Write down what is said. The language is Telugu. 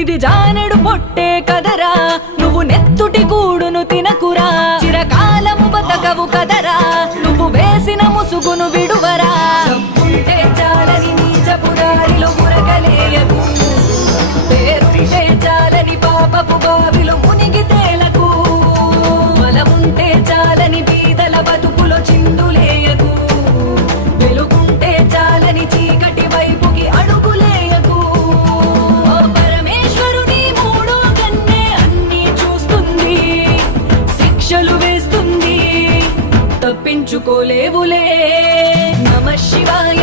ఇది జానెడు పొట్టే కదరా, నువ్వు నెత్తుటి గూడును తినకురా. చిరకాలము బతకవు కదరా, నువ్వు వేసిన ముసుగును విడువరా. ఉంటే చాలని నీచపు దారిలో మురగలేయకు, పేరుంటే చాలని పాపపు బావిలో మునిగి తేలకు. బలముంటే చాలని బీదల బతుకులో చిందులేయకు, వెలుగుంటే చాలని చీకటి వైపుకి అడుగులేయకు. పరమేశ్వరుని మూడో కన్నే అన్నీ చూస్తుంది, శిక్షలు వేస్తుంది, తప్పించుకోలేవులే. నమః శివాయ.